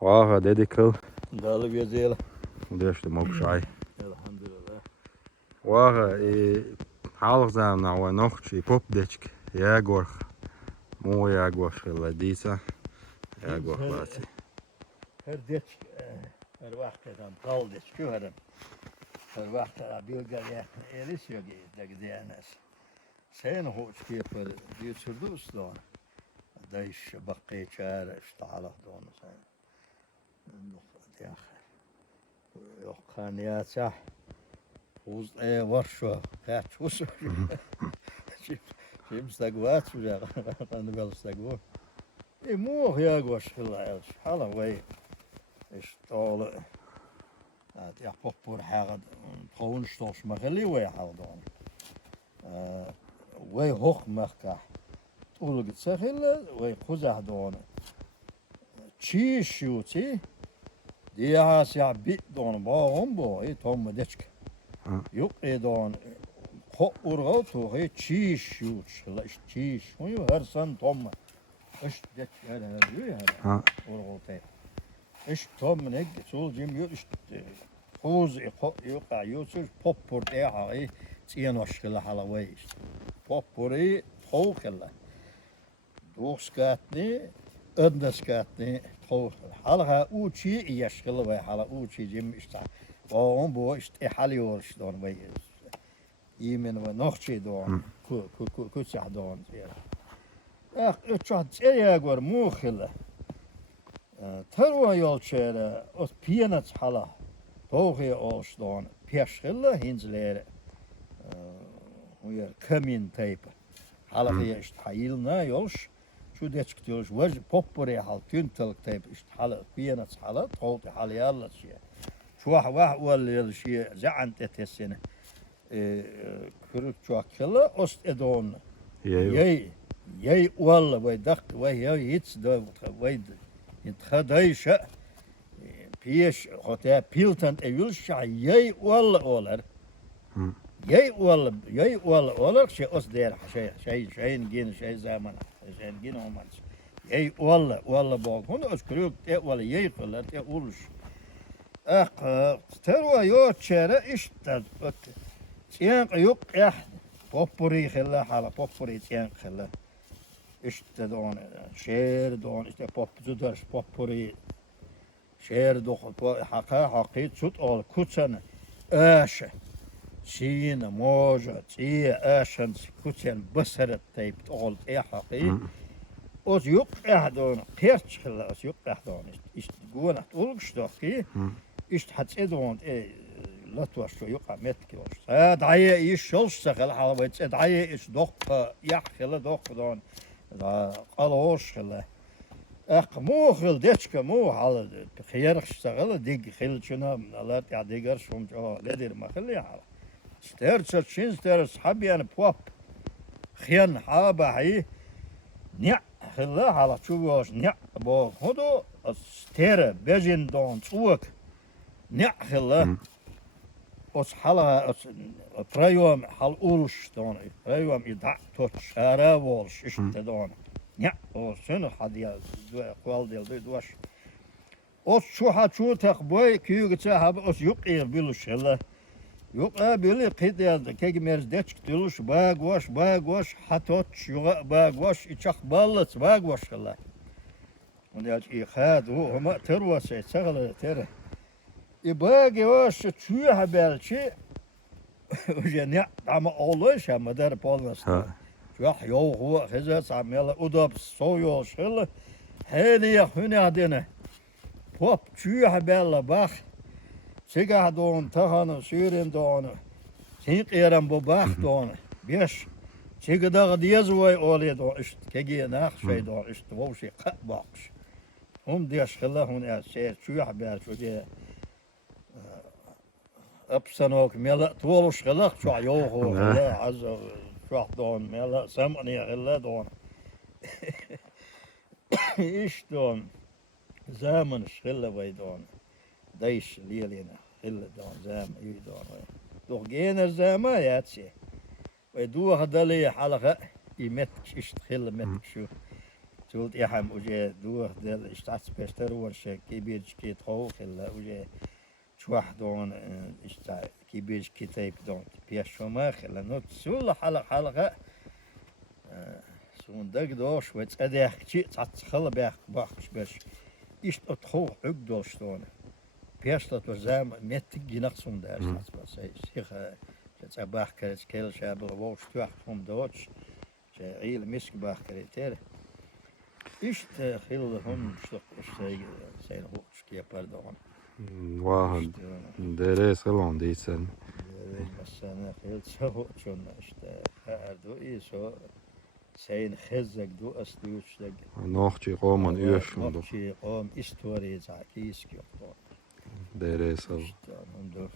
Vaha dedikal. Dalı gözüyle. Döştü mokşay. Elhamdülillah. Vaha halk zamna ve nokçi pop deçk. Ya gorh. Mo ya gorh la disa. Ya gorh lati. Her deç, her vaktidan kal deç köherem. Her vaktidan bilgeli elis yok degdiyanes. Sen hoş kepar geçirdi ustan. Dayış bakı çare işte Allah donu sen. Yok kaniyat sah. Uz var şu. Kaç uz. Şimdi stagvat şu ya. Ben de stagvat. Moe ja gosh gelaus. Hallo way. Is tole. Het ja popper hagad. Trouwenstos maar geliwe haldon. Way hoog merka. Toen ik zeggen, way kuzah don. Chi shuti. Die has ja bit don waarom boy tom dechk. Yok don. Ho urgal to he chi shut. Chi shut. Her san tom. İşte geç yani diyor ya. Ha. Orada. İşte tam ne sol cim yok işte. Koz yok ayıyorsun popper de hay. Tien aşkla halavay işte. Popperi tokella. Doskatni öndeskatni tok. Hala uçi yaşkla ve hala uçi cim işte. O bu işte haliyor işte on ve yemin ve nohçi don. Ku don ya. Uçak ya gör muhille. Terwa yolçere os piyanat hala. Doğuya oluştuğun peşkille hinzleri. Uyar kamin taypı. Hala işte hayılna yolş. Şu deçk diyoruz. Vaz poppore hal tüntelik taypı işte hala piyanat hala. Doğuya hala yallah şey. Şu vah wal şey zaant etesine. Kırık çoğaklı ost edon. Yay walla way dak way yay hits da way intkhadayşa piyeş hota piltant evil şay yay walla olar yay walla olar şey os der şeyin gene şey zaman şeyin gene olmaz yay walla bol onu os kırık de walla yay kılar te uluş terwa yo çere işte çiyan yok poppuri khilla hala poppuri çiyan khilla işte don şehir don işte popçu ders poppuri şehir do haqi tut ol kutsan aşe şiine moja çiye aşan kutsan basarat tayp ol haqi os yok don perç khilla os yok don işte gona olguştu ki işte hatse don لا توشوا يقع متك وش دعية إيش شلش سخل حلوة دعية إيش دق يحخل دق دون قالوش خلا مو خل ديشك مو حال خيارك سخل ديج خل شنا لا تع ديجر شوم جو لدير ما خلي حال ستير تشين ستير صحابي أنا بواب خيان حابة هي نيع خلا حال شوفوش نيع بو هدو ستير بيجين دون صوك نيع خلا os hala os prayom hal ulş don prayom ida tot şara volş işte don ya o sunu hadiya qval del duş os şu ha şu tak boy küyüce ha os yok er biluş hela yok böyle qidiyad kegmers deç diluş ba goş hatot ba goş içaq ballat ba goş hela onu ya ihad o ma terwase çağla ter İbagi o şu çuya belki ne ama olur ama der polvas. Ya yo heze samela udap soyo şıl hediye hünadene. Pop çuya bella bak. Sigah don tahanı sürün don. Sen qeram bu bak don. Beş sigada diyaz vay olya don işte kegi nach şey don işte o şey bak. Diye şılla hun şey çuya bel şu diye أبسنوك ملا طولش خلق شو عيوه لا عز شو دون ملا سمعني إلا دون إيش دون زمن شغلة ويدون دايش ليلينا خلة دون زام يدون دوغين الزما ياتشي ويدو هذا لي حلقة يمتك إيش خلة متك شو Tult iham uje duh del Staatsbester ورشة كبيرشكي تخوخ إلا uje شواح دون إشتا كبيرشكي تيب دون بيش شماخ إلا نوت سول حلقة سون دق دوش وتأديح كي تعتخل بيح باخش باش إشت أتخوخ عقدوش دون بيش لتوزام ميتك جنقصون دار Staatsbester سيخ تباح كرت كيل شابه ووش توح هم دوش عيل مسك باح كريتير İşte hılhın işte sen hoş yapar da on. واحد درس غلون ديسن Mesela hıl işte her do iso sen hezek do aslıyışlık. نوخشي قومن يوشون دو Ki om istoriye zaki iskiyor. درس İşte ondan